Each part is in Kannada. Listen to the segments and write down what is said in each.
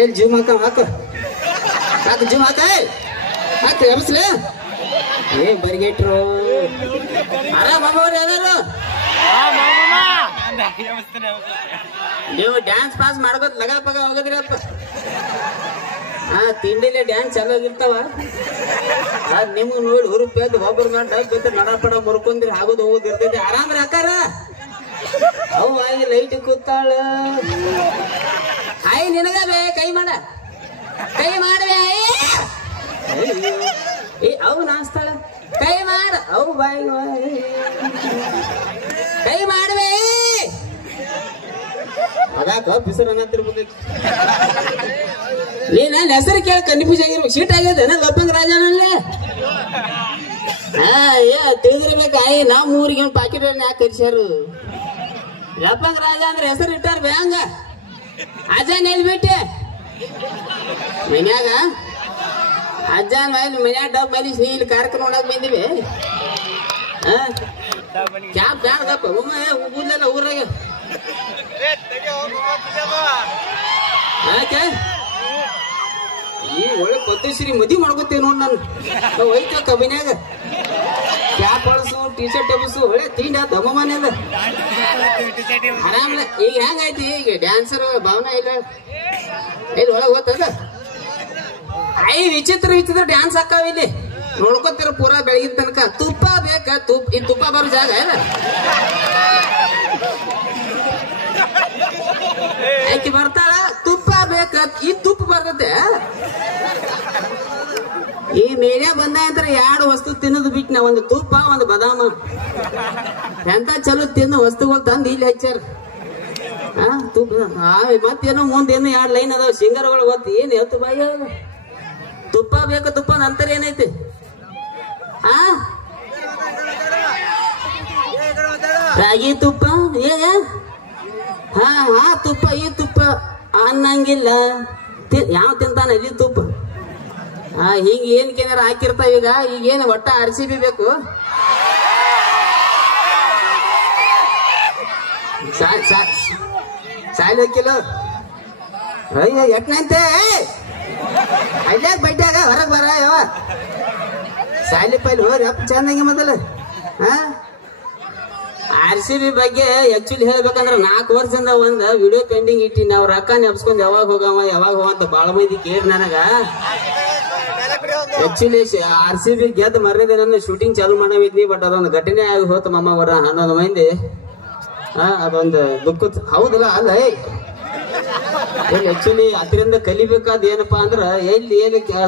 ಏನ್ ಜಿಮ್ ಹಾಕ ಜಿಮ್ ಹಾಕ ಎಬ್ಸ್ಲ ಏ ಬರ್ಗೆಟ್ರು ಆರಾಮವ್ರು ಏನಾರು ನೀವು ಡ್ಯಾನ್ಸ್ ಪಾಸ್ ಮಾಡ್ಕೋತ ಲಗ ಪಗ ಹೋಗದ್ರಪ್ಪ. ತಿಂಡಿಲೆ ಡ್ಯಾನ್ಸ್ ಚೆನ್ನಾಗಿರ್ತಾವ. ನಿಮ್ಗೆ ನೋಡಿ ಹುರುಪಿ ಅದು ಒಬ್ಬರು ಗಂಟೆ ನಡಪಡ ಮುರ್ಕೊಂಡ್ರಿ ಆಗೋದು ಹೋಗೋದು ಇರ್ತೈತಿ. ಆರಾಮ್ರಿ ಅಕ್ಕಾರ ಅವು ಆಗಿ ಲೈಟ್ ಕೂತಾಳ. ಆಯ್ ನಿನಗ ಬೇ ಕೈ ಮಾಡವೆ ಏ ಅವು ನಾಸ್ತಾಳ ಕೈ ಮಾಡ ಅವು ಬಾಯಿ ಕೈ ಮಾಡವೆ ಅದಾಕ ಬಿಸಿರು ಅನ್ನತಿರ್ಬೇಕು. ನೀ ನನ್ನ ಹೆಸರು ಕೇಳಿ ಕನ್ಫ್ಯೂಸ್ ಆಗಿರ್ಬೇಕು. ಸೀಟ್ ಆಗ್ಯದ ಲಪ್ಪಂಗ ರಾಜನಲ್ಲೇ ತಿಳಿದಿರ್ಬೇಕು. ಆಯ್ ನಾವ್ ಮೂರಿಗೆ ಪಾಕೆಟ್ ಯಾಕೆ ಕರ್ಸ್ಯಾರು. ಲಪ್ಪಂಗ ರಾಜ ಅಂದ್ರೆ ಹೆಸರು ಇಟ್ಟಾರ ಬ್ಯಾಂಗ ಅಜ್ಜನ್ ಎಲ್ಲಿ ಬಿಟ್ಟೆ ಮನ್ಯಾಗ ಅಜ್ಜನ್ ಮನ್ಯಾಗ ಡಬ್ ಮಲಿಸಿ ನೀ ಇಲ್ಲಿ ಕಾರ್ಯಕ್ರಮ ನೋಡಕ್ ಬಂದಿವಿ. ಕ್ಯಾಬ್ ಬ್ಯಾಡದಪ್ಪ ಊರ್ಲೆಲ್ಲ ಊರಾಗ ಯಾಕೆ ಈ ಒಳ್ಳೆ ಪದ್ಧಶ್ರೀ ಮದಿ ಮಾಡ್ಕೊತೇವೆ ನೋಡ್ ನಾನು ಹೋಯ್ತ ಕಬಿನ್ಯಾಗ ಕ್ಯಾಪ್ ಬಳಸು ಟಿ ಶರ್ಟ್ ಎಬಸು ಒಳ್ಳೆ ತಿಂಡಿ ದಮ್ಮ ಮನೆಯದ ಆರಾಮ್ಲ. ಈಗ ಹೆಂಗೈತಿ ಈಗ ಡ್ಯಾನ್ಸರ್ ಭಾವನಾ ಇಲ್ಲ ಇಲ್ಲಿ ಒಳಗೆ ಹೋಗ್ತದ. ವಿಚಿತ್ರ ಡ್ಯಾನ್ಸ್ ಹಾಕಾವ ಇಲ್ಲಿ ನೋಡ್ಕೊತಾರ ಪೂರಾ ಬೆಳಗಿನ ತನಕ. ತುಪ್ಪ ಬೇಕ ಈ ತುಪ್ಪ ಬರೋ ಜಾಗ ಇಲ್ಲ ಆಕಿ ಬರ್ತಾಳ ತುಪ್ಪ ಬೇಕ ಈ ತುಪ್ಪ ಬರ್ತತೆ. ಈ ಮೇಡ್ಯಾ ಬಂದ ಅಂತ 2 ವಸ್ತು ತಿನ್ನೋದು ಬಿಟ್ಟು ನಾ ಒಂದು ತುಪ್ಪ ಒಂದು ಬದಾಮ ಎಂತ ಚಲೋ ತಿನ್ನೋ ವಸ್ತುಗಳು ತಂದು ಇಲ್ಲಿ ಹಚ್ಚಾರ. ತುಪ್ಪ ಮತ್ತೇನೋ ಮುಂದೇನು 2 ಲೈನ್ ಅದಾವ ಸಿಂಗರ್ಗಳು ಗೊತ್ತು ಏನ್ ಎತ್ತು ಬಾಯಿ ಹೇಳ ತುಪ್ಪ ಬೇಕು ತುಪ್ಪ ನಂತರ ಏನೈತಿ ರಾಗಿ ತುಪ್ಪ ತುಪ್ಪ ಈ ತುಪ್ಪ ಅನ್ನಂಗಿಲ್ಲ ಯಾವ ತಿಂತಾನ ಇಲ್ಲಿ ತುಪ್ಪ ಹಿಂಗ ಏನ್ಕೇನಾರ ಹಾಕಿರ್ತಾವ. ಈಗೇನು ಒಟ್ಟ RCB ಬೇಕು ಸಾಲಿ ಹಾಕಿಲ್ಲ ಎಟ್ನಂತೆ ಅಲ್ಲಾಗ ಬಡ್ಡ್ಯಾಗ ಹೊರಗೆ ಬರ ಯಾವ ಸಾಲಿ ಪೈಲಿ ಹೋರಿ ಅಪ್ಪ ಚಂದಂಗೆ ಮೊದಲ. RCB ಬಗ್ಗೆ ಆಕ್ಚುಲಿ ಹೇಳ್ಬೇಕಂದ್ರ 4 ವರ್ಷದಿಂದ ಒಂದ್ ವಿಡಿಯೋ ಪೆಂಡಿಂಗ್ ಇಟ್ಟಿನಿ. ಅವ್ರ ಅಕ್ಕ ನೆಪ್ಸ್ಕೊಂಡ್ ಯಾವಾಗ ಹೋಗವ ಅಂತ ಬಾಳ ಮಂದಿ ಕೇಳಿ ನನಗ. ಆಕ್ಚುಲಿ RCB ಗೆದ್ದ ಮರನೇ ದಿನ ಶೂಟಿಂಗ್ ಚಾಲು ಮಾಡವಿದ್ವಿ. ಬಟ್ ಅದೊಂದು ಘಟನೆ ಆಗಿ ಹೋತ ಮಮ್ಮವರ 11 ಮಂದಿ. ಅದೊಂದು ದುಃಖ ಹೌದಲ್ಲ ಅಲ್ಲ. ಆಕ್ಚುಲಿ ಅದರಿಂದ ಕಲಿಬೇಕಾದ ಏನಪ್ಪಾ ಅಂದ್ರ ಎಲ್ಲಿ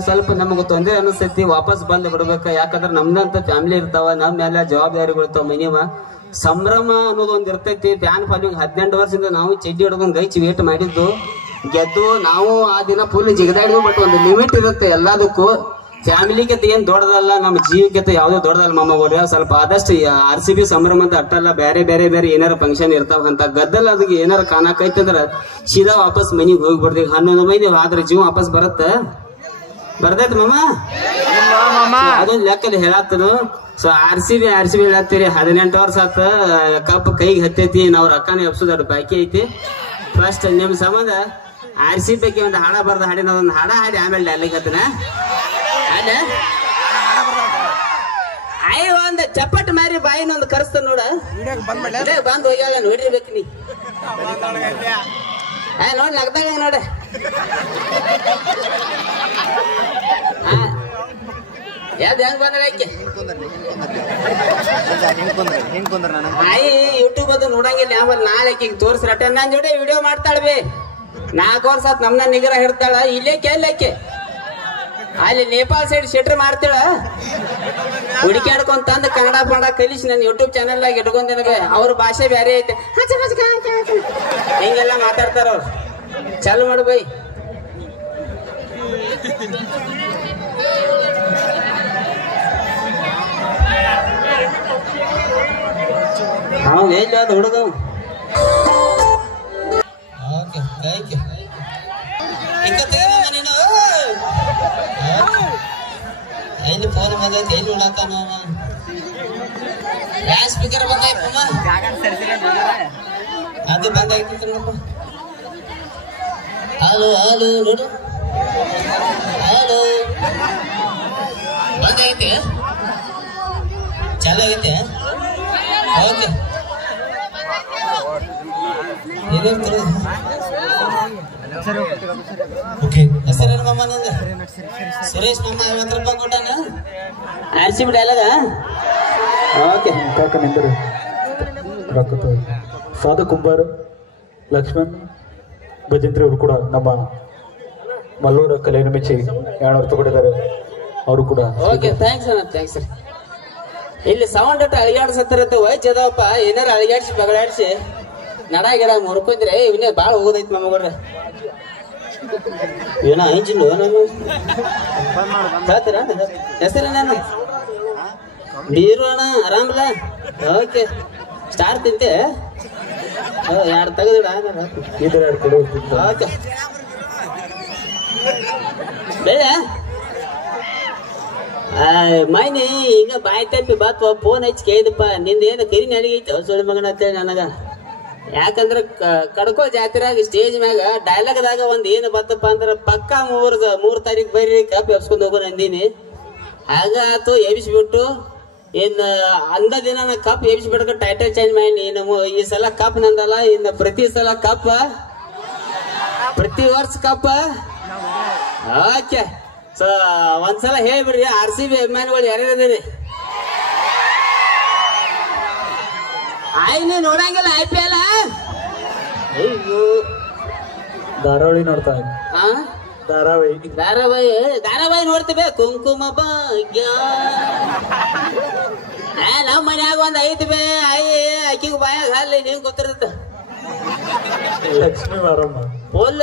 ಸ್ವಲ್ಪ ನಮಗ ತೊಂದರೆ ಅನಿಸ್ತೈತಿ ವಾಪಸ್ ಬಂದ್ ಬಿಡ್ಬೇಕ. ಯಾಕಂದ್ರ ನಮ್ದಂತ ಫ್ಯಾಮಿಲಿ ಇರ್ತಾವ, ನಮ್ ಮೇಲೆ ಜವಾಬ್ದಾರಿಗಳು ಇರ್ತಾವ. ಮಿನಿಮಮ್ ಸಂಭ್ರಮ ಅನ್ನೋದು ಒಂದ್ ಇರ್ತೈತಿ. ಫ್ಯಾನ್ ಫಾಲೋವಿಂಗ್ 18 ವರ್ಷದಿಂದ ನಾವು ಚಡ್ಡಿ ಹಿಡ್ಕೊಂಡ್ ಗೈಚಿ ವೇಟ್ ಮಾಡಿದ್ದು ಗೆದ್ದು ನಾವು ಆ ದಿನ ಫುಲ್ ಜಿಗದಾಡಿದ್ವು. ಬಟ್ ಒಂದು ಲಿಮಿಟ್ ಇರುತ್ತೆ ಎಲ್ಲದಕ್ಕೂ. ಫ್ಯಾಮಿಲಿಗೆ ಏನ್ ದೊಡ್ಡದಲ್ಲ, ನಮ್ಮ ಜೀವಕ್ಕೆ ಯಾವ್ದು ದೊಡ್ಡದಲ್ಲ ಮಮ್ಮ. ಸ್ವಲ್ಪ ಆದಷ್ಟು RCB ಸಂಭ್ರಮ ಅಂತ ಅಟ್ಟಲ್ಲ, ಬೇರೆ ಏನಾರ ಫಂಕ್ಷನ್ ಇರ್ತಾವ ಅಂತ ಗದ್ದಲ್ಲ. ಅದಕ್ಕೆ ಏನಾರ ಕಾಣಕೈತಿ ಅಂದ್ರ ಸೀದಾ ವಾಪಸ್ ಮನಿಗ್ ಹೋಗ್ಬಿಡ್ತೀವಿ. 11 ಮಂದಿ ಆದ್ರ ಜೀವ ವಾಪಸ್ ಬರ್ತೈತಿ ಮಮ್ಮ. ಅದೊಂದ್ ಲೆಕ್ಕಲ್ಲಿ ಹೇಳತ್ತನು. ಸೊ RCB ಹೇಳತ್ತೀರಿ 18 ವರ್ಷ ಆತ ಕಪ್ ಕೈಗೆ ಹತ್ತೈತಿ. ನಾವ್ ರೊಕ್ಕನ ಎಬ್ಸೋದ್ ಅದು ಬಾಕಿ ಐತಿ. ಫಸ್ಟ್ ನಿಮ್ ಸಂಬಂಧ RCB ಬಗ್ಗೆ ಒಂದು ಹಾಡ ಬರ್ದ ಹಾಡಿನ ಒಂದು ಹಾಡ ಹಾಡಿ ಆಮೇಲೆ ಅಲ್ಲಿಗೆ ಹತ್ತನ ಅಲ್ಲ ಒಂದು ಚಪ್ಪಟ್ ಮಾರಿ ಬಾಯಿನೊಂದು ಕರೆಸ್ತ ನೋಡ ಬಂದ್ ಹೋಗ್ಯಾಳ ನೋಡಿರ್ಬೇಕು ನೀ ನೋಡ್ ನಗ್ದಾಗ ನೋಡ ಯಾವ್ದು ಹೆಂಗ್ ಬಂದ ಯೂಟ್ಯೂಬ್ ಅದು ನೋಡಂಗಿಲ್ಲ. ಆಮೇಲೆ ನಾಳೆ ತೋರ್ಸ್ರಟ ನನ್ ಜೋಡಿ ವಿಡಿಯೋ ಮಾಡ್ತಾಳ್ಬಿ. 4 ವರ್ಷ ಆತ್ ನಮ್ನ ನಿಗರ ಹಿಡ್ತಾಳ. ಇಲ್ಲೇ ಕೇಳಕ್ಕೆ ಅಲ್ಲಿ ನೇಪಾಳ ಸೈಡ್ ಶೆಟ್ರ್ ಮಾಡ್ತಾಳ. ಹುಡುಕ್ಯಾಡ್ಕೊಂಡ್ ತಂದ ಕನ್ನಡ ಪಂಡ ಕಲಿಸಿ ನನ್ನ ಯೂಟ್ಯೂಬ್ ಚಾನೆಲ್ ಆಗಿ ಇಟ್ಕೊಂಡ್ ನನಗೆ ಅವ್ರ ಭಾಷೆ ಬೇರೆ ಐತೆ. ಹಿಂಗೆಲ್ಲ ಮಾತಾಡ್ತಾರ ಅವ್ರು. ಚಾಲು ಮಾಡು ಬೈ. ಹೌದು ಎಲ್ಲಿ ಅದು ಹುಡುಗ ನೀನು ಎಲ್ಲಿ ಫೋನ್ ಬಂದೈತಿ ಎಲ್ಲಿ ಉಡಾತಾನ ಯಾವ ಸ್ಪೀಕರ್ ಬಂದೈತಮ್ಮ ಅದು ಬಂದೈತಿ ಹಾಲು ಹಾಲು ನೋಡು ಹಾಲು ಬಂದೈತೆ ಚಾಲು ಆಗೈತೆ ಓಕೆ ಹೆಸರೇನು ಮಾಮ ನಂದು ಸುರೇಶ್ ಮಾಮ 50 ರೂಪಾಯಿ ಕೊಟ್ಟಾನ ಆರ್ಸಿ ಬಿಡಲ್ಲ ಓಕೆ ಕಾಕ ನಿಂದರು ರೊಕ್ಕ ಸಾಧು ಕುಂಬಾರ್ ಲಕ್ಷ್ಮಣ್ ಭಜಂತ್ರಿ ಅವರು ಕೂಡ ನಮ್ಮ ಮಲ್ಲೂರ ಕಲೆಯನ್ನು ಮೆಚ್ಚಿ 200 ರೂಪಾಯಿ ಕೊಟ್ಟಿದ್ದಾರೆ ಅವರು ಕೂಡ ಓಕೆ ಥ್ಯಾಂಕ್ಸ್ ಅಣ್ಣ ಥ್ಯಾಂಕ್ಸ್ ರೀ ಇಲ್ಲಿ ಸೌಂಡ್ ಅಟ್ಟ ಅಳಿಗಾಡ್ಸತ್ತಿರತ್ತೆ ವಯಸ್ಸು ಅದಾವಪ್ಪ ಏನಾರ ಅಳಿಗಾಡ್ಸಿ ಬಗಡಾಡ್ಸಿ ನಡ ಗಿಡ ಮುರ್ಕೊಂಡ್ರೆ ಇವನೇ ಭಾಳ ಹೋಗೋದೈತಿ ಮಮ್ಮಗಳ್ರೆ ಏನೋ ಇಂಜಿನ್ ನಮ್ಮ ಹೇಳ್ತೀರಾ ಹೆಸರೇನ ನೀರು ಅಣ್ಣ ಆರಾಮಲ್ಲ ಓಕೆ ಸ್ಟಾರ್ ತಿಂತೆ 2 ತೆಗೆದಿಡ ಓಕೆ ಬೇಡ ಮೈನಿ ಈಗ ಬಾಯ್ ತಪ್ಪಿ ಬಾತ್ವ ಫೋನ್ ಹಚ್ಚಿ ಕೇಳಿದಪ್ಪ ನಿಂದೇನು ಕರಿನ ಅಡಿಗೈತೆ ಸುಳ್ಳು ಮಗನ ಅಂತೇಳಿ ನನಗ ಯಾಕಂದ್ರ ಕಡ್ಕೋ ಜಾತ್ರೆಯಾಗ ಸ್ಟೇಜ್ ಮ್ಯಾಗ ಡೈಲಾಗ್ದಾಗ ಒಂದ್ ಏನು ಬತ್ತಪ್ಪ ಅಂದ್ರ ಪಕ್ಕ 3 ತಾರೀಕು ಬರ್ರಿ ಕಪ್ ಎಬ್ಸ್ಕೊಂಡ್ ಹೋಗೋ ನಂದೀನಿ ಆಗ ಆತು ಎಬ್ಬಿಸ್ಬಿಟ್ಟು ಇನ್ ಅಂದ ದಿನ ನಾ ಕಪ್ ಎಬ್ಬಿಸ್ಬಿಡ್ಕ ಟೈಟಲ್ ಚೇಂಜ್ ಮಾಡಿ ಈ ಸಲ ಕಪ್ ನಂದಲ್ಲ ಇನ್ನು ಪ್ರತಿ ಸಲ ಕಪ್ ಪ್ರತಿ ವರ್ಷ ಕಪ್ ಓಕೆ ಸೊ ಒಂದ್ಸಲ ಹೇಳ್ಬಿಡ್ರಿ RCB ಅಭಿಮಾನಿಗಳು ಯಾರ್ಯಾರದಿರಿ ಆಯ್ನಿ ನೋಡಂಗಿಲ್ಲ IPL ಅಯ್ಯೋ ಧಾರಾವಾಹಿ ನೋಡ್ತಾ ಧಾರಾವಾಹಿ ನೋಡ್ತೀವಿ ಕುಂಕುಮ ಭಾಗ್ಯ ನಮ್ಮ ಮನ್ಯಾಗ ಒಂದ್ ಐತಿ ಅಕ್ಕಿಗೆ ಬಾಯಾಗ ಅಲ್ಲಿ ನಿಂಗ್ ಗೊತ್ತಿರತ್ತ ಲಕ್ಷ್ಮೀ ಮಾರಮ್ಮ ಫುಲ್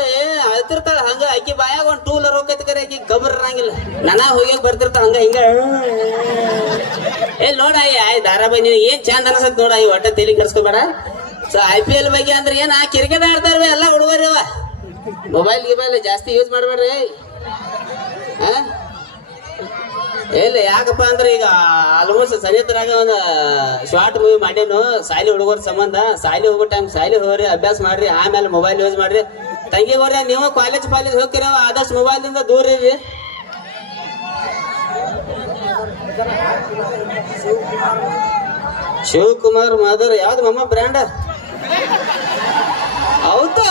ಅಳ್ತಿರ್ತಾಳ ಹಂಗ ಅಕ್ಕಿ ಬಾಯಾಗ ಒಂದ್ 2 ವೀಲರ್ ಹೋಗೈತಿ ಕರೆ ಅಕ್ಕಿ ಗಬ್ಬರ್ ಇರಂಗಿಲ್ಲ ನಾ ಹೋಗ್ಯಾಗ ಬರ್ತಿರ್ತಾಳ ಹಂಗ ಹಿಂಗ ನೋಡ ಧಾರಾವಾಹಿ ನೀನ್ ಏನ್ ಚಂದ ಅನ್ಸತ್ ನೋಡ ಒಟ್ಟ ತಲೆ ಕೆಡ್ಸ್ಕೊಬೇಡ ಸೊ IPL ಬಗ್ಗೆ ಅಂದ್ರೆ ಏನ್ ಕ್ರಿಕೆಟ್ ಆಡ್ತಾರ ಎಲ್ಲಾ ಹುಡುಗರಿ ಮೊಬೈಲ್ ಗಿಬೈಲ್ ಜಾಸ್ತಿ ಯೂಸ್ ಮಾಡ್ಬೇಡ್ರಿ ಇಲ್ಲ ಯಾಕಪ್ಪ ಅಂದ್ರೆ ಈಗ ಆಲ್ಮೋಸ್ಟ್ ಸನಿಹದ್ರಾಗ ಒಂದು ಶಾರ್ಟ್ ಮೂವಿ ಮಾಡೇನು ಸಾಲಿ ಹುಡುಗರ ಸಂಬಂಧ ಸಾಲಿ ಹೋಗೋ ಟೈಮ್ ಸಾಲಿ ಹೋಗ್ರಿ ಅಭ್ಯಾಸ ಮಾಡ್ರಿ ಆಮೇಲೆ ಮೊಬೈಲ್ ಯೂಸ್ ಮಾಡ್ರಿ ತಂಗಿ ಹೋಗ್ರಿ ನೀವು ಕಾಲೇಜ್ ಹೋಗ್ತಿರ ಆದಷ್ಟು ಮೊಬೈಲ್ದಿಂದ ದೂರ ಇರ್ರಿ ಶಿವಕುಮಾರ್ ಮಾಧುರ್ ಯಾವ್ದು ಮಮ್ಮ ಬ್ರ್ಯಾಂಡ್ ಹೌದಾ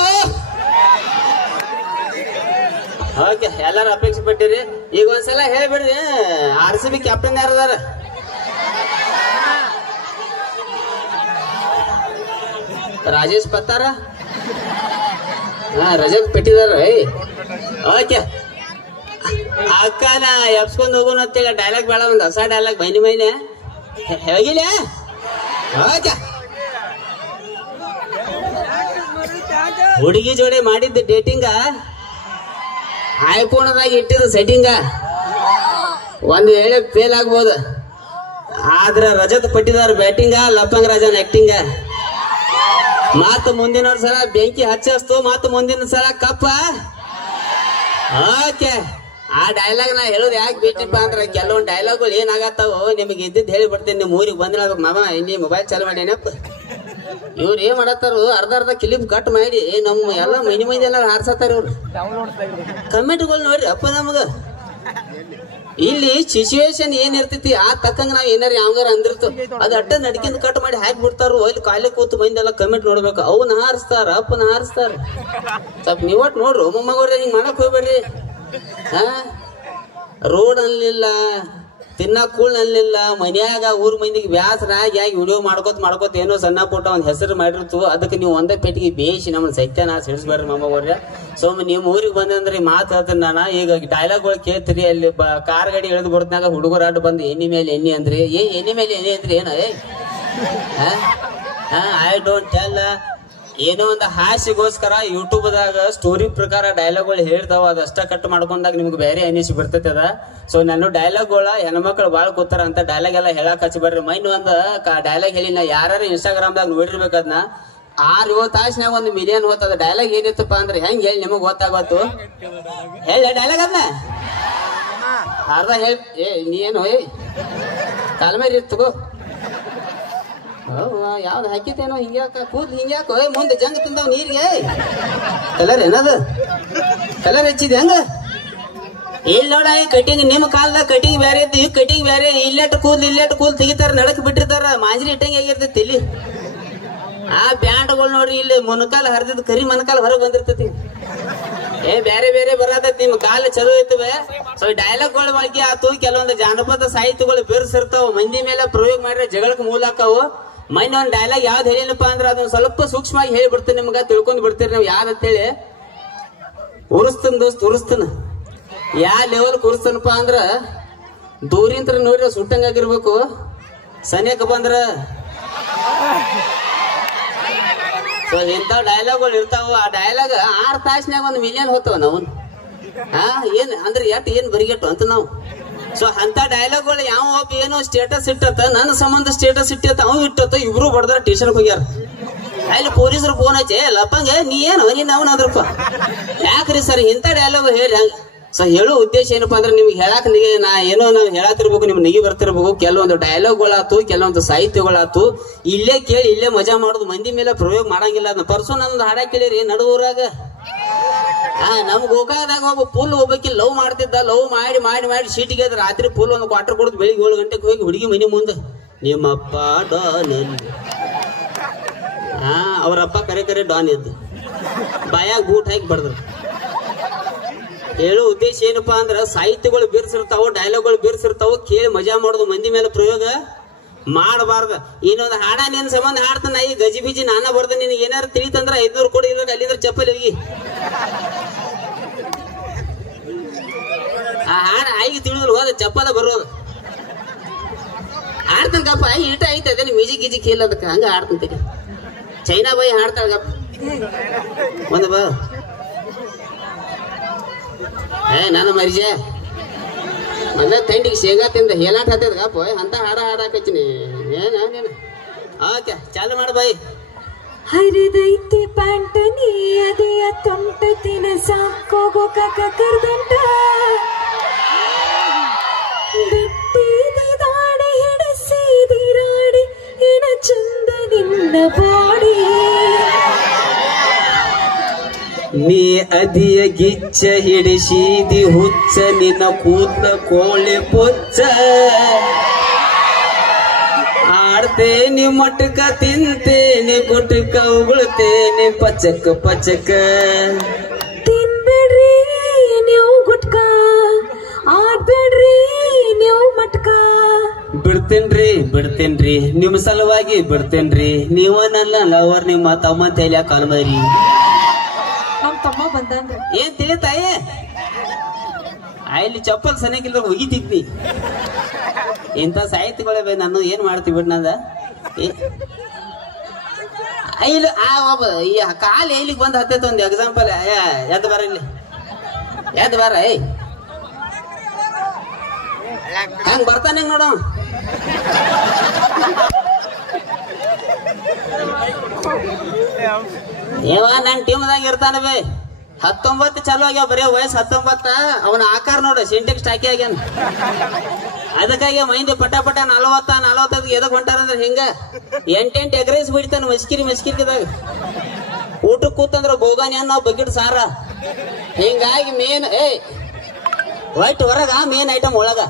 ಓಕೆ ಎಲ್ಲಾರು ಅಪೇಕ್ಷೆ ಪಟ್ಟಿರಿ ಈಗ ಒಂದ್ಸಲ ಹೇಳ್ಬಿಡ್ರಿ RCB ಕ್ಯಾಪ್ಟನ್ ಯಾರದಾರ ರಾಜೇಶ್ ಪತ್ತಾರ ರಜತ್ ಪೆಟ್ಟಿದಾರ ಓಕೆ ಅಕ್ಕನ ಎಬ್ಸ್ಕೊಂಡ್ ಹೋಗೋಣ ಅಂತೇಳಿ ಡೈಲಾಗ್ ಬೇಡ ಒಂದ್ ಹೊಸ ಡೈಲಾಗ್ ಮೈನೆ ಹೋಗಿಲ್ಲ ಓಕೆ ಹುಡುಗಿ ಜೋಡಿ ಮಾಡಿದ್ದ ಡೇಟಿಂಗ ಐಫೋನ್ದಾಗ ಇಟ್ಟಿದ ಸೆಟ್ಟಿಂಗ ಒಂದ್ ವೇಳೆ ಫೇಲ್ ಆಗ್ಬೋದು ಆದ್ರ ರಜತ್ ಪಟ್ಟಿದಾರ ಬ್ಯಾಟಿಂಗ ಲಪ್ಪಂಗ್ ರಾಜನ್ ಆಕ್ಟಿಂಗ ಮತ್ತ ಮುಂದಿನ ಸಲ ಬೆಂಕಿ ಹಚ್ಚಸ್ತು ಮತ್ತ ಮುಂದಿನ ಸಲ ಕಪ್ಪ ಓಕೆ ಆ ಡೈಲಾಗ್ ನಾ ಹೇಳೋದು ಯಾಕೆ ಬಿಟ್ಟಿಪ್ಪ ಅಂದ್ರ ಕೆಲವೊಂದ್ ಡೈಲಾಗ್ಗಳು ಏನಾಗತ್ತಾವ ನಿಮಗೆ ಇದ್ದಿದ್ದು ಹೇಳಿ ಬಿಡ್ತೀನಿ ನಿಮ್ ಊರಿಗೆ ಬಂದಿನ ಮಾಮ ಇನ್ನಿ ಮೊಬೈಲ್ ಚಾಲು ಮಾಡ್ಯಾನಪ್ಪ ಇವ್ರು ಏನ್ ಮಾಡತ್ತಾರ ಅರ್ಧ ಕ್ಲಿಪ್ ಕಟ್ ಮಾಡಿ ನಮ್ಮ ಎಲ್ಲ ಮಂದಿ ಎಲ್ಲ ಹಾರ್ಸತ್ತಾರ ಇವ್ರು ಕಮೆಂಟ್ಗಳು ನೋಡ್ರಿ ಅಪ್ಪ ನಮಗ ಇಲ್ಲಿ ಸಿಚುವೇಶನ್ ಏನ್ ಇರ್ತೈತಿ ಆ ತಕ್ಕಂಗ ನಾವ್ ಏನಾರ ಯಾವಾಗಾರ ಅಂದಿರ್ತು ಅದ್ ಅಡ್ಡ ನಡ್ಕಿಂದ ಕಟ್ ಮಾಡಿ ಹಾಕಿ ಬಿಡ್ತಾರ ಅಲ್ಲಿ ಕಾಲಿ ಕೂತು ಮಂದಿ ಎಲ್ಲ ಕಮೆಂಟ್ ನೋಡ್ಬೇಕು ಅವನ್ನ ಹಾರಿಸ್ತಾರ ಅಪ್ಪನ ಹಾರಿಸ್ತಾರ ಸ್ವಲ್ಪ ನೀವಟ್ ನೋಡ್ರು ಮೊಮ್ಮಗವ್ರಿ ಹಿಂಗ್ ಮಾಡಕ್ ಹೋಗ್ಬೇಡ್ರಿ ರೋಡ್ ಅನ್ಲಿಲ್ಲ ತಿನ್ನಕ್ ಕೂಳ್ ಅನ್ಲಿಲ್ಲ ಮನ್ಯಾಗ ಊರ್ ಮಂದಿಗೆ ಬ್ಯಾಸರಾಗಿ ವಿಡಿಯೋ ಮಾಡ್ಕೋತ ಏನೋ ಸಣ್ಣ ಪುಟ್ಟ ಒಂದ್ ಹೆಸರು ಮಾಡಿರ್ತು ಅದಕ್ಕೆ ನೀವು ಒಂದೇ ಪೆಟ್ಟಿಗೆ ಬೇಯಿಸಿ ನಮ್ಮನ್ನ ಸತ್ಯನ ಸಿಡಿಸ್ಬೇಡ್ರಿ ಮಮ್ಮಗವ್ರಿ ಸೋಮ ನಿಮ್ ಊರಿಗೆ ಬಂದಂದ್ರಿ ಮಾತು ಹೇಳ್ತೀನಿ ನಾನು ಈಗ ಡೈಲಾಗ್ಗಳು ಕೇಳ್ತೀರಿ ಅಲ್ಲಿ ಕಾರ್ ಗಾಡಿ ಇಳಿದು ಬಿಡ್ತಾಗ ಹುಡುಗರ ಅಡ್ಡ ಬಂದು ಎಣ್ಣಿ ಮೇಲೆ ಎಣ್ಣಿ ಅಂದ್ರಿ ಎಣ್ಣಿ ಮೇಲೆ ಎಣ್ಣೆ ಅಂದ್ರಿ ಏನ ಐ ಡೋಂಟ್ ಟೆಲ್ ಏನೋ ಒಂದು ಹಾಸ್ಯಗೋಸ್ಕರ ಯೂಟ್ಯೂಬ್ದಾಗ ಸ್ಟೋರಿ ಪ್ರಕಾರ ಡೈಲಾಗ್ಗಳು ಹೇಳ್ತಾವ ಅದಷ್ಟ ಕಟ್ ಮಾಡ್ಕೊಂಡಾಗ ನಿಮ್ಗೆ ಬೇರೆ ಅನಿಸಿ ಬಿಡ್ತೈತಿ ಅದ ಸೊ ನಾನು ಡೈಲಾಗ್ಗಳ ಹೆಣ್ಮಕ್ಳು ಬಾಳ್ ಕೂತಾರ ಅಂತ ಡೈಲಾಗ್ ಎಲ್ಲ ಹೇಳಕ್ ಹಚ್ಚಿಬೇಡ್ರಿ ಮೈನ್ ಒಂದ್ ಡೈಲಾಗ್ ಹೇಳಿ ನಾ ಯಾರು ಇನ್ಸ್ಟಾಗ್ರಾಮ್ದಾಗ ನೋಡಿರ್ಬೇಕು ಅದನ್ನ 6-7 ತಾಸ್ನಾಗ 1 ಮಿಲಿಯನ್ ಹೋಗ್ತದ ಡೈಲಾಗ್ ಏನಿತ್ತಪ್ಪ ಅಂದ್ರೆ ಹೆಂಗ್ ಹೇಳಿ ನಿಮಗ್ ಗೊತ್ತಾಗತ್ತು ಹೇಳ ಡೈಲಾಗ್ ಅದನ್ನ ಅರ್ಧ ಹೇಳಿ ನೀನು ಕಾಲ್ಮೇರಿ ತಗೋ ಯಾವ್ದು ಹಾಕಿತೇನೋ ಹಿಂಗ್ಯಾಕ ಕೂದ್ಲು ಹಿಂಗ್ಯಾಕ ಮುಂದೆ ಜಂಗ್ ತಿಂದವ್ ನೀರಿಗೆ ಕಲರ್ ಏನದು ಕಲರ್ ಹಚ್ಚಿದೆ ಹಂಗ ಇಲ್ಲಿ ನೋಡ ಈ ಕಟಿಂಗ್ ನಿಮ್ ಕಾಲದಾಗ ಕಟಿಂಗ್ ಬೇರೆ ಇತ್ತು ಈ ಕಟಿಂಗ್ ಬೇರೆ ಇಲ್ಲೆಟ್ ಕೂಲ್ ತೆಗಿತಾರ ನಡಕ್ ಬಿಟ್ಟಿರ್ತಾರ ಮಾಂಜರಿ ಇಟ್ಟಂಗೆ ಆಗಿರ್ತೈತಿ ಇಲ್ಲಿ ಆ ಬ್ಯಾಂಡ್ಗಳು ನೋಡ್ರಿ ಇಲ್ಲಿ ಮೊನಕಾಲ ಹರಿದಿದ್ ಕರಿ ಮೊನಕಾಲ ಹೊರಗೆ ಬಂದಿರ್ತೈತಿ ಬೇರೆ ಬೇರೆ ಬರತೈತಿ ನಿಮ್ ಕಾಲ ಚಲೋ ಐತವೆ ಸೊ ಡೈಲಾಗ್ಗಳ ಬಗ್ಗೆ ಆತು ಕೆಲವೊಂದು ಜಾನಪದ ಸಾಹಿತ್ಯಗಳು ಬೇರ್ಸಿರ್ತಾವ ಮಂದಿ ಮೇಲೆ ಪ್ರಯೋಗ ಮಾಡಿದ್ರೆ ಜಗಳಕ್ಕೆ ಮೂಲ ಆಕಾವು ಮೊನ್ನೆ ಒಂದ್ ಡೈಲಾಗ್ ಯಾವ್ದು ಹೇಳಿನಪ್ಪ ಅಂದ್ರೆ ಅದನ್ನ ಸ್ವಲ್ಪ ಸೂಕ್ಷ್ಮವಾಗಿ ಹೇಳಿಬಿಡ್ತೀನಿ ನಿಮ್ಗ ತಿಳ್ಕೊಂಡ್ ಬಿಡ್ತೀರಿ ನೀವು ಯಾವ್ದಂತೇಳಿ ಉರಿಸ್ತನ್ ದೋಸ್ತ್ ಉರಿಸ್ತನ ಯಾ ಲೆವೆಲ್ ಉರಿಸ್ತನಪ್ಪ ಅಂದ್ರ ದೂರಿಂತ್ರ ನೋಡ್ರಿ ಸುಟ್ಟಂಗಾಗಿರ್ಬೇಕು ಸನಿಯಕ್ ಬಂದ್ರ ಸೊ ಇಂಥ ಡೈಲಾಗ್ಗಳು ಇರ್ತಾವ ಆ ಡೈಲಾಗ್ 6 ತಾಸಿನಾಗ 1 ಮಿಲಿಯನ್ ಹೋಗ್ತಾವ ನಾವು ಏನ್ ಅಂದ್ರೆ ಏನ್ ಬರಿಗೆಟ್ಟು ಅಂತ ನಾವು ಸೊ ಅಂತ ಡೈಲಾಗ್ಗಳು ಯಾವ ಒಬ್ಬ ಏನೋ ಸ್ಟೇಟಸ್ ಇಟ್ಟತ್ತ ನನ್ನ ಸಂಬಂಧ ಸ್ಟೇಟಸ್ ಇಟ್ಟತ್ತ ಅವ್ ಇಟ್ಟತ್ತ ಇಬ್ರು ಬಡದ್ರ ಟೇಷನ್ಗೆ ಹೋಗ್ಯಾರ ಅಲ್ಲಿ ಪೊಲೀಸರು ಫೋನ್ ಹಚ್ಚಿ ಲಪ್ಪಂಗ ನೀ ಏನು ನೀನ್ ಅವನದ್ರಪ್ಪ ಯಾಕ್ರಿ ಸರ್ ಇಂಥ ಡೈಲಾಗ್ ಹೇಳಿ ಹಂಗ ಸೊ ಹೇಳೋ ಉದ್ದೇಶ ಏನಪ್ಪಾ ಅಂದ್ರೆ ನಿಮ್ಗೆ ಹೇಳಕ್ ನಾ ಏನೋ ನಾವು ಹೇಳತ್ತಿರ್ಬೇಕು ನಿಮ್ಗೆ ನಿಗಿ ಬರ್ತಿರ್ಬೇಕು ಕೆಲವೊಂದು ಡೈಲಾಗ್ಗಳಾತು ಕೆಲವೊಂದು ಸಾಹಿತ್ಯಗಳಾತು ಇಲ್ಲೇ ಕೇಳಿ ಇಲ್ಲೇ ಮಜಾ ಮಾಡೋದು ಮಂದಿ ಮೇಲೆ ಪ್ರಯೋಗ ಮಾಡಂಗಿಲ್ಲ ಅದನ್ನ ಪರ್ಸು ನಂದು ಹಾಡ ಕೇಳಿರಿ ನಡುವೂರಾಗ ನಮ್ ಗೋಕಾಕದಾಗ ಒಬ್ಬ ಫುಲ್ ಒಬ್ಬಕಿ ಲವ್ ಮಾಡ್ತಿದ್ದ ಲವ್ ಮಾಡಿ ಮಾಡಿ ಮಾಡಿ ಸೀಟಿಗೆ ರಾತ್ರಿ ಫುಲ್ ಒಂದು ಕ್ವಾರ್ಟರ್ ಕೊಡೋದು ಬೆಳಿಗ್ಗೆ 7 ಗಂಟೆಗೆ ಹೋಗಿ ಹುಡುಗಿ ಮನೆ ಮುಂದೆ ನಿಮ್ಮಪ್ಪ ಡಾನ್ ಅವ್ರಪ್ಪ ಕರೆ ಡಾನ್ ಇದ್ದು ಬಾಯಾಗ ಬೂಟ್ ಹಾಕಿ ಬಡದ್ರು ಹೇಳೋ ಉದ್ದೇಶ ಏನಪ್ಪಾ ಅಂದ್ರ ಸಾಹಿತ್ಯಗಳು ಬೀರ್ಸಿರ್ತಾವ ಡೈಲಾಗ್ಗಳು ಬೀರ್ಸಿರ್ತಾವ ಕೇಳಿ ಮಜಾ ಮಾಡೋದು ಮಂದಿ ಮೇಲೆ ಪ್ರಯೋಗ ಮಾಡಬಾರ್ದ ಇನ್ನೊಂದು ಹಾಡ ನಿನ್ ಸಂಬಂಧ ಹಾಡ್ತಾನ ಈ ಗಜಿ ಬಿಜಿ ನಾನ ಬರ್ದ ನಿನಗೆ ಏನಾರು ತಿಳಿತಂದ್ರ 500 ಕೊಡಿ ಇದ್ರ ಅಲ್ಲಿದ್ರ ಚಪ್ಪಲಿ ಹೋಗಿ ಆ ಹಾಡ ಆಗಿ ತಿಳಿದ್ರು ಹೋದ ಚಪ್ಪದ ಬರೋದು ಆಡ್ತನ್ಕಪ್ಪ ಈಟ ಐತೆ ಅದೇನು ಮ್ಯೂಸಿಕ್ ಗಿಜಿಕ್ ಇಲ್ಲ ಅದಕ್ಕೆ ಹಂಗ ಆಡ್ತಂತೀನಿ ಚೈನಾ ಬಾಯಿ ಹಾಡ್ತಾಳಗಪ್ಪ ಒಂದು ಬಾ ನಾನು ಮರಿಜೆ ಮೊದಲ ತಂಡಿಗೆ ಶೇಂಗಾ ತಿಂದ ಹೇಲಾಟ ಹತ್ತದಗಪ್ಪ ಅಂತ ಹಾಡ ಹಾಡಾಕತ್ತೀನಿ ಏನೇನು ಓಕೆ ಚಾಲು ಮಾಡ ಬಾಯಿ ಹರಿದೈತಿ ಪ್ಯಾಂಟ್ ನೀ ಅದೇಯ ತುಂಟ ತಿನ ಸಾಕೋಗೋ ಕಕ್ಕ ಕರ್ದಂಟ ಬಿಟ್ಟಿದೆ ದಾಡಿ ಹಿಡಿಸಿದಿರಾಡಿ ಇನ ಚಂದ ನಿನ್ನ ಬಾಡಿ ನೀ ಅದಿಯ ಗಿಚ್ಚ ಹಿಡಿಸಿದಿ ಹುಚ್ಚ ನಿನ್ನ ಕೂದ್ಲ ಕೋಳೆ ಪೊಚ್ಚ ಆಡ್ತೇನೆ ಮಟಕ ತಿಂತೇನೆ ಗುಟಕ ಉಗುಳ್ತೇನೆ ಪಚಕ ಪಚಕ ತಿನ್ಬೇಡ್ರಿ ನೀವು ಗುಟ್ಕ ಆಡ್ಬೇಡ್ರಿ ನೀವು ಮಟ್ಕ ಬಿಡ್ತೇನ್ರಿ ನಿಮ್ ಸಲುವಾಗಿ ಬಿಡ್ತೇನ್ರಿ ನೀವ ನನ್ನ ಲವರ್ ನಿಮ್ಮ ತಮ್ಮ ತೈಲ ಕಾಲ್ಮರಿ ನಮ್ ತಮ್ಮ ಬಂದಂಗ ಏನ್ ತಿಳಿತಾಯೇ ಇಲ್ಲಿ ಚಪ್ಪಲ್ ಸನಿಕಿಲ್ಲ ಒಗಿತಿದ್ನಿ ಇಂಥ ಸಾಹಿತ್ಯಗಳೇ ನಾನು ಏನ್ ಮಾಡ್ತೀವಿ ಬಿಡ್ ನಂದ ಇಲ್ಲಿ ಒಬ್ಬ ಈ ಕಾಲ ಇಲ್ಲಿಗೆ ಬಂದ್ ಹತ್ತೈತ ಒಂದು ಎಕ್ಸಾಂಪಲ್ ಎದ್ದು ಬರ ಇಲ್ಲಿ ಎದ್ದು ಬರ ಹಂಗ ಬರ್ತಾನೆ ನೋಡು ನನ್ ಟೀಮ್ದಾಗ ಇರ್ತಾನ ಬೇ 19 ಚಾಲು ಆಗ್ಯಾವ ಬರೀ ವಯಸ್ಸು 19 ಅವನ ಆಕಾರ ನೋಡ ಸಿಂಟೆಕ್ಸ್ ಟಾಕಿ ಆಗ್ಯಾನ ಅದಕ್ಕಾಗಿ ಮೈಂದಿ ಪಟ 40 ಎದಕ್ ಹೊಂಟಾರಂದ್ರ ಹಿಂಗ 8 ಎಗ್ರೈಸ್ ಬಿಡ್ತಾನ ಮಸ್ಕಿರಿದಾಗ ಊಟಕ್ಕೆ ಕೂತಂದ್ರ ಬೋಗಾನಿ ಅನ್ನೋ ಬಕೆಟ್ ಸಾರ ಹಿಂಗಾಗಿ ಮೇನ್ ವೈಟ್ ಹೊರಗ ಮೇನ್ ಐಟಮ್ ಒಳಗ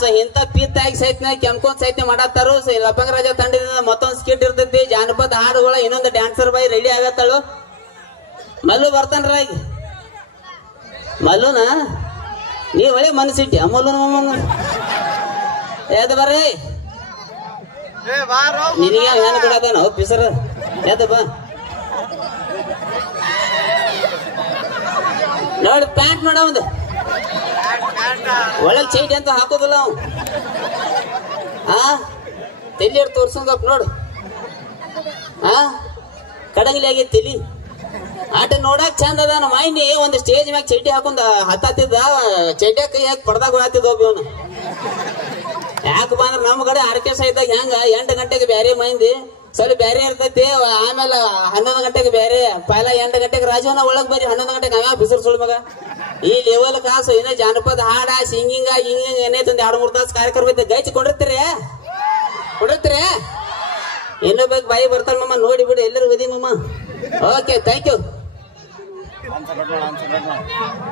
ಸೊ ಇಂಥ ಪಿತ್ತಾಗಿ ಸೈತ್ನ ಕೆಂಪ್ಕೊಂಡ್ ಸೈತ್ನ ಮಾಡತ್ತಾರು ಲಪಂಗ ರಾಜ ತಂಡದಿಂದ ಮತ್ತೊಂದ್ ಸ್ಕಿಟ್ ಇರ್ತೈತಿ ಜಾನಪದ ಹಾಡುಗಳ ಇನ್ನೊಂದು ಡ್ಯಾನ್ಸರ್ ಬಾಯಿ ರೆಡಿ ಆಗತ್ತಾಳು ಮಲ್ಲು ಬರ್ತಾನ್ರ ಈಗ ಮಲ್ಲುನ ನೀ ಒಳ್ಳೆ ಮನಸ್ಸಿಟ್ಟಿ ಮಲ್ಲುನ ಎದ್ ಬರ್ರಿ ನಿನಗೆ ನಾನು ಬಿಡದೇನೋ ಪಿಸರ್ ಎದ್ ಬಾ ನೋಡಿ ಪ್ಯಾಂಟ್ ನೋಡ ಒಂದು ಒಳಗ್ ಚೈಟ್ ಅಂತ ಹಾಕೋದಿಲ್ಲ ಅವ್ ತೆಲಿ ತೋರ್ಸಂಗಪ್ಪ ನೋಡು ಕಡಂಗಿಲಿ ಆಗೈತಿ ತೆಲಿ ಆಟ ನೋಡಕ್ ಚಂದ ಅದ ನಮ್ಮ ಮೈನಿ ಒಂದು ಸ್ಟೇಜ್ ಮ್ಯಾಗ ಚಡ್ಡಿ ಹಾಕೊಂಡ್ ಹತ್ತಿದ್ದ ಚಡ್ಡಿಯ ಕೈ ಹಾಕಿ ಪಡ್ದಾಗ ಹಾತಿದ್ ಒಬ್ಬ ಇವನು ಯಾಕೆ ಬಂದ್ರ ನಮ್ ಕಡೆ ಆರ್ಕೆಸ್ಟ್ರಾ ಇದ್ದಾಗ ಹೆಂಗ 8 ಗಂಟೆಗೆ ಬ್ಯಾರೆ ಮೈಂದಿ ಸ್ವಲ್ಪ ಬ್ಯಾರೆ ಇರ್ತೈತಿ ಆಮೇಲೆ 11 ಗಂಟೆಗೆ ಬ್ಯಾರೆ ಪೈಲ 8 ಗಂಟೆಗೆ ರಾಜವನ ಒಳಗ್ ಬರೀ 11 ಗಂಟೆಗೆ ಅವ ಬಿಸಿರು ಸುಳ್ ಮಗ ಈ ಲೆವೆಲ್ ಕಾಸು ಏನೋ ಜಾನಪದ ಹಾಡ ಸಿಂಗಿಂಗ್ ಏನೈತೆ ಒಂದ್ 2-3 ತಾಸು ಕಾರ್ಯಕ್ರಮ ಐತೆ ಗೈಚ್ ಕೊಡಿರ್ತೀರಿ ಇನ್ನೂ ಬೇಕು ಬಾಯಿ ಬರ್ತಾಳ ಮಮ್ಮ ನೋಡಿ ಬಿಡು ಎಲ್ಲರೂ ಓದಿ ಮಮ್ಮ ಓಕೆ ಥ್ಯಾಂಕ್ ಯು ಆನ್ಸರ್